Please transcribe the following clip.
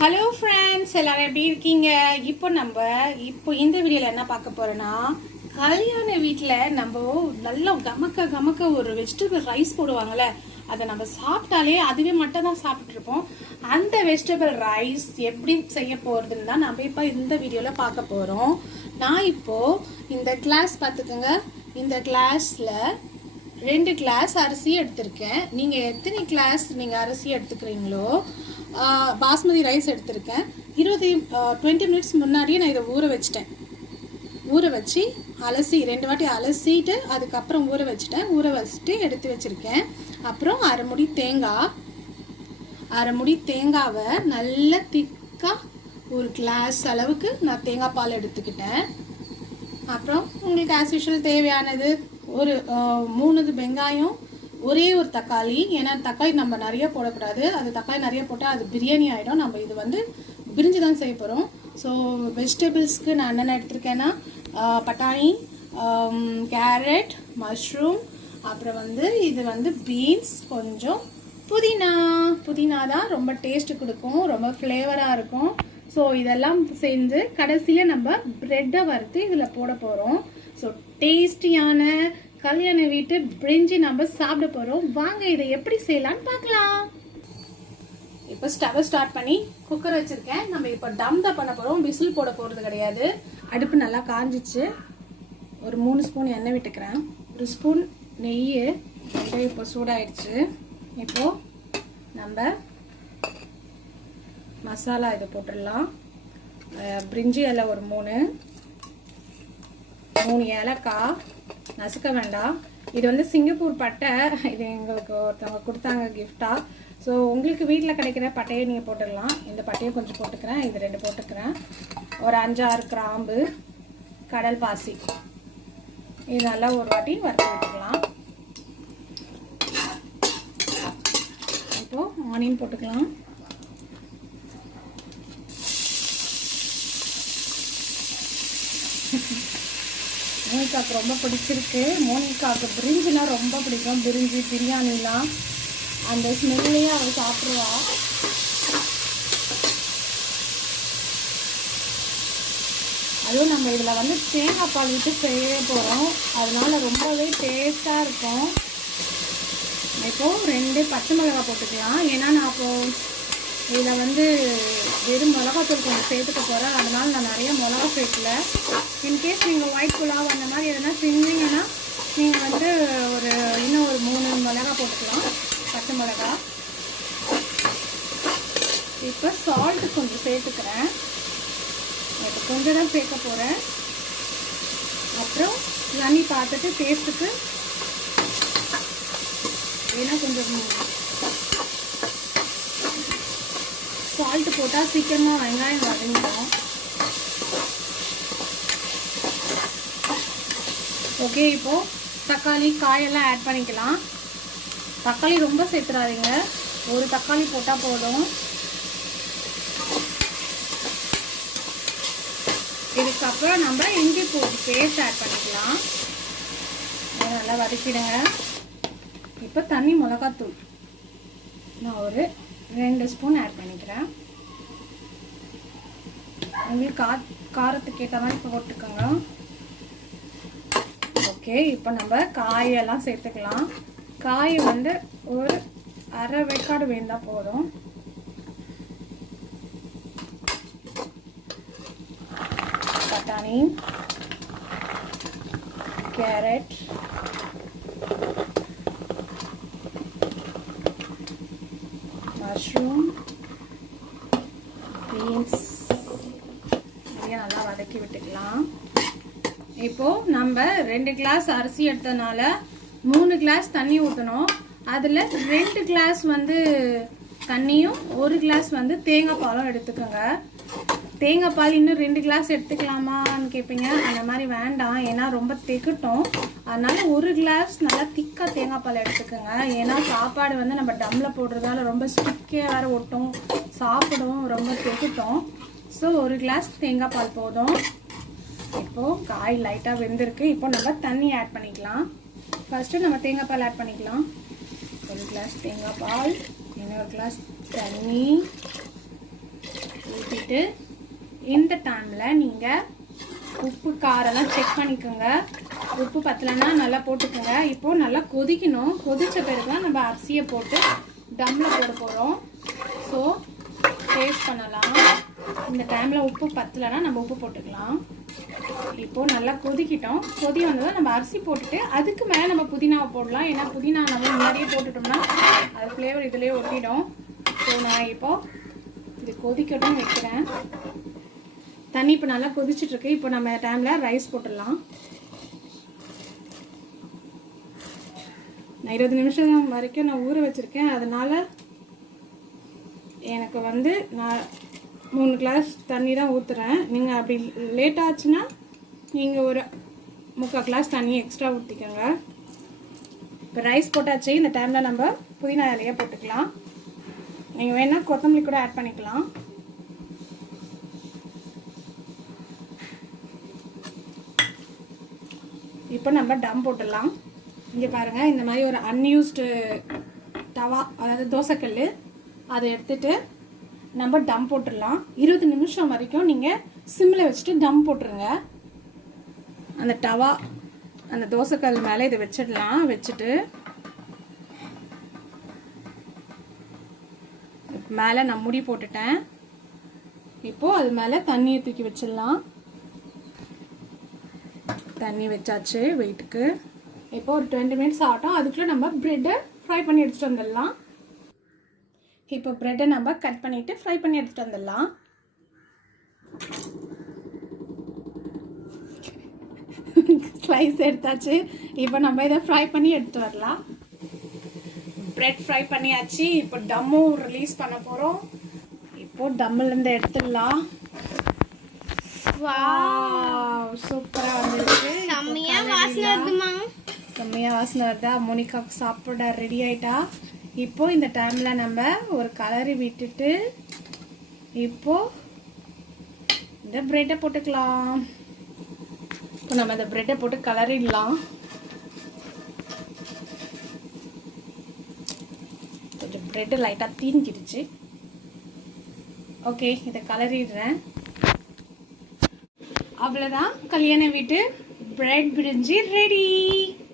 Hello friends, எல்லாரும் எப்படி இருக்கீங்க? இப்போ இந்த வீடியோவில் என்ன பார்க்க போறோன்னா, கல்யாண வீட்டில் நம்ம நல்லா கமக்க கமக்க ஒரு வெஜிடபிள் ரைஸ் போடுவாங்கல்ல, அதை நம்ம சாப்பிட்டாலே அதுவே மட்டும் தான் சாப்பிட்ருப்போம். அந்த வெஜிடபிள் ரைஸ் எப்படி செய்ய போகிறதுன்னு தான் நம்ம இப்போ இந்த வீடியோவில் பார்க்க போகிறோம். நான் இப்போது இந்த கிளாஸ் பார்த்துக்கோங்க. இந்த கிளாஸில் 2 கிளாஸ் அரிசி எடுத்திருக்கேன். நீங்கள் எத்தனை கிளாஸ் நீங்கள் அரிசி எடுத்துக்கிறீங்களோ, பாஸ்மதி ரைஸ் எடுத்திருக்கேன். 20 மினிட்ஸ் முன்னாடியே நான் இதை ஊற வச்சிட்டேன். ஊற வச்சு அலசி 2 வாட்டி அலசிட்டு அதுக்கப்புறம் ஊற வச்சுட்டேன். ஊற வச்சுட்டு எடுத்து வச்சுருக்கேன். அப்புறம் அரை முடி தேங்காவை நல்லா திக்காக ஒரு கிளாஸ் அளவுக்கு நான் தேங்காய் பால் எடுத்துக்கிட்டேன். அப்புறம் உங்களுக்கு ஆஸ் யூஷுவல் தேவையானது ஒரு 3 வெங்காயம், ஒரே ஒரு தக்காளி. ஏன்னா தக்காளி நம்ம நிறைய போடக்கூடாது. அது தக்காளி நிறைய போட்டால் அது பிரியாணி ஆகிடும். நம்ம இது பிரிஞ்சு தான் செய்ய போகிறோம். ஸோ வெஜிடபிள்ஸ்க்கு நான் என்னென்ன எடுத்திருக்கேன்னா, பட்டாணி, கேரட், மஷ்ரூம், அப்புறம் இது பீன்ஸ், கொஞ்சம் புதினா தான் ரொம்ப டேஸ்ட்டு கொடுக்கும், ரொம்ப ஃப்ளேவராக இருக்கும். ஸோ இதெல்லாம் சேர்ந்து கடைசியில் நம்ம ப்ரெட்டை வறுத்து இதில் போட போகிறோம். ஸோ டேஸ்டியான கல்யாண வீட்டு பிரிஞ்சி நம்ம சாப்பிட போகிறோம். வாங்க இதை எப்படி செய்யலான்னு பார்க்கலாம். இப்போ ஸ்டவ் ஸ்டார்ட் பண்ணி குக்கர் வச்சுருக்கேன். நம்ம இப்போ தம் தான் பண்ண போகிறோம். விசில் போட போகிறது கிடையாது. அடுப்பு நல்லா காஞ்சிச்சு. ஒரு 3 ஸ்பூன் எண்ணெய் விட்டுக்கிறேன். 1 ஸ்பூன் நெய் இப்போ சூடாயிடுச்சு. இப்போது நம்ம மசாலா இதை போட்டுடலாம். பிரிஞ்சி இலை ஒரு 3 ஏலக்காய், நசுக்க வேண்டாம். இது சிங்கப்பூர் பட்டை. இது எங்களுக்கு ஒருத்தவங்க கொடுத்தாங்க கிஃப்டாக. ஸோ உங்களுக்கு வீட்டில் கிடைக்கிற பட்டையை நீங்கள் போட்டுடலாம். இந்த பட்டையை கொஞ்சம் போட்டுக்கிறேன். இது 2 போட்டுக்கிறேன். ஒரு 5-6 கிராம்பு, கடல் பாசி. இது நல்லா ஒரு வாட்டி வறுத்து விட்டுக்கலாம். இப்போது ஆனியன் போட்டுக்கலாம். மோனிகாவுக்கு ரொம்ப பிடிச்சிருக்கு. மோனிகாவுக்கு பிரிஞ்சினா ரொம்ப பிடிக்கும். பிரிஞ்சி, பிரியாணிலாம் அந்த ஸ்மெல்லையே அவள் சாப்பிடுவா. அதுவும் நம்ம இதில் தேங்காய் பால் விட்டு செய்ய போகிறோம். அதனால ரொம்பவே டேஸ்ட்டாக இருக்கும். இப்போது 2 பச்சை மிளகாய் போட்டுக்கலாம். ஏன்னா நான் அப்போது இதில் வெறும் மிளகாத்தூள் கொஞ்சம் சேர்த்துக்க போகிறேன். அதனால் நான் நிறைய மிளகா சேர்க்கல. இன்கேஸ் நீங்கள் ஒயிட் புலாவ் அந்த மாதிரி எதனா செஞ்சீங்கன்னா நீங்கள் இன்னும் ஒரு 3 மிளகா போட்டுக்கலாம், பச்சை மிளகா. இப்போ சால்ட்டு கொஞ்சம் சேர்த்துக்கிறேன். இப்போ கொஞ்சம் தான் சேர்க்க போகிறேன். அப்புறம் தண்ணி பார்த்துட்டு டேஸ்ட்டுக்கு ஏன்னா கொஞ்சம் சால்ட்டு போட்டால் சீக்கிரமாக வெங்காயம் வதங்கிடும். ஓகே, இப்போது தக்காளி, காயெல்லாம் ஆட் பண்ணிக்கலாம். தக்காளி ரொம்ப சேர்த்துறாதீங்க, ஒரு தக்காளி போட்டால் போதும். இதுக்கப்புறம் நம்ம இஞ்சி பூண்டு பேஸ்ட் ஆட் பண்ணிக்கலாம். நல்லா வதக்கிடுங்க. இப்போ தண்ணி மிளகாத்தூள் நான் ஒரு 2 ஸ்பூன் ஆட் பண்ணிக்கிறேன். உங்களுக்கு காரத்துக்கு ஏற்ற மாதிரி போட்டுக்கோங்க. ஓகே, இப்போ நம்ம காயெல்லாம் சேர்த்துக்கலாம். காய் ஒரு அரை வேக்காடு வேண்டாம் போதும். பட்டாணி, கேரட், மஷ்ரூம், பீன்ஸ் இதையும் நல்லா வதக்கி விட்டுக்கலாம். இப்போது நம்ம 2 கிளாஸ் அரிசி எடுத்ததுனால 3 கிளாஸ் தண்ணி ஊற்றணும். அதில் 2 கிளாஸ் தண்ணியும் 1 கிளாஸ் தேங்காய் பாலும் எடுத்துக்கோங்க. தேங்காய் பால் இன்னும் 2 கிளாஸ் எடுத்துக்கலாமான்னு கேட்பீங்க. அந்த மாதிரி வேண்டாம், ஏன்னா ரொம்ப திக்கட்டும். அதனால 1 கிளாஸ் நல்லா திக்காக தேங்காய் பால் எடுத்துக்கோங்க. ஏன்னா சாப்பாடு நம்ம டம்மில் போடுறதால ரொம்ப ஸ்டிக்காக வேறு ஒட்டும், சாப்பிடும், ரொம்ப திக்கட்டும். ஸோ 1 கிளாஸ் தேங்காய் பால் போதும். இப்போது காய் லைட்டாக வெந்திருக்கு. இப்போ நம்ம தண்ணி ஆட் பண்ணிக்கலாம். ஃபஸ்ட்டு நம்ம தேங்காய் பால் ஆட் பண்ணிக்கலாம். 1 கிளாஸ் தேங்காய் பால், இன்னொரு கிளாஸ் தண்ணி, பண்ணிவிட்டு இந்த டைமில் நீங்கள் உப்பு காரெல்லாம் செக் பண்ணிக்கோங்க. உப்பு பத்தலைன்னா நல்லா போட்டுக்கோங்க. இப்போது நல்லா கொதிக்கணும். கொதித்த பிறகு தான் நம்ம அரிசியை போட்டு தம்மில் போட போகிறோம். ஸோ டேஸ்ட் பண்ணலாம். இந்த டைமில் உப்பு பத்தலைன்னா நம்ம உப்பு போட்டுக்கலாம். இப்போது நல்லா கொதிக்கிட்டோம். கொதி வந்ததும் நம்ம அரிசி போட்டுட்டு அதுக்கு மேலே நம்ம புதினாவை போடலாம். ஏன்னா புதினா நம்ம முன்னாடியே போட்டுட்டோம்னா அது ஃப்ளேவர் இதிலே ஒட்டிடும். ஸோ நான் இப்போது இது கொதிக்கட்டும் வைக்கிறேன். தண்ணி இப்போ நல்லா கொதிச்சிட்ருக்கு. இப்போ நம்ம டைமில் ரைஸ் போட்டுடலாம். நான் 20 நிமிஷம் வரைக்கும் நான் ஊற வச்சுருக்கேன். அதனால் எனக்கு வந்து நான் 3 கிளாஸ் தண்ணி தான் ஊற்றுறேன். நீங்கள் அப்படி லேட் ஆச்சுன்னா நீங்கள் ஒரு 3/4 கிளாஸ் தண்ணி எக்ஸ்ட்ரா ஊற்றிக்கோங்க. இப்போ ரைஸ் போட்டாச்சு. இந்த டைமில் நம்ம புதினா இலையை போட்டுக்கலாம். நீங்கள் வேணால் கொத்தமல்லி கூட ஆட் பண்ணிக்கலாம். இப்போ நம்ம டம் போட்டுடலாம். இங்கே பாருங்கள், இந்த மாதிரி ஒரு அன்யூஸ்டு தவா, அதாவது தோசைக்கல், அதை எடுத்துகிட்டு நம்ம டம் போட்டுடலாம். 20 நிமிஷம் வரைக்கும் நீங்கள் சிம்மில் வச்சுட்டு டம் போட்டுருங்க. அந்த டவா, அந்த தோசைக்கல் மேலே இதை வச்சிடலாம். வச்சுட்டு மேலே நான் முடி போட்டுட்டேன். இப்போது அது மேலே தண்ணியை தூக்கி வச்சிடலாம். தண்ணி வச்சாச்சு வெயிட்டுக்கு. இப்போ ஒரு 20 மினிட்ஸ் ஆகட்டும். அதுக்குள்ளே நம்ம ப்ரெட்டை ஃப்ரை பண்ணி எடுத்துகிட்டு வந்துடலாம். இப்போ ப்ரெட்டை நம்ம கட் பண்ணிவிட்டு ஃப்ரை பண்ணி எடுத்துகிட்டு வந்துடலாம். ஸ்லைஸ் எடுத்தாச்சு. இப்போ நம்ம இதை ஃப்ரை பண்ணி எடுத்துகிட்டு வரலாம். ப்ரெட் ஃப்ரை பண்ணியாச்சு. இப்போ டம்மும் ரிலீஸ் பண்ண போகிறோம். இப்போது டம்மிலேருந்து எடுத்துடலாம். வாவ், சூப்பரா வந்துருக்கு. செம்மையா வாசனை வருதுமா. செம்மையா வாசனை வருதா? மோனிகா சாப்பிட ரெடி ஆயிட்டா. இப்போ இந்த டைம்ல நம்ம ஒரு கலரி விட்டுட்டு இப்போ இந்த பிரெட்டை போட்டுக்கலாம். இப்போ நம்ம இந்த பிரெட்டை போட்டு கலரிடலாம். கொஞ்சம் பிரெட்டு லைட்டாக தீஞ்சிடுச்சு. ஓகே, இதை கலரிடுறேன். அவ்வளோதான், கல்யாண வீட்டு பிரெட் பிரிஞ்சி ரெடி.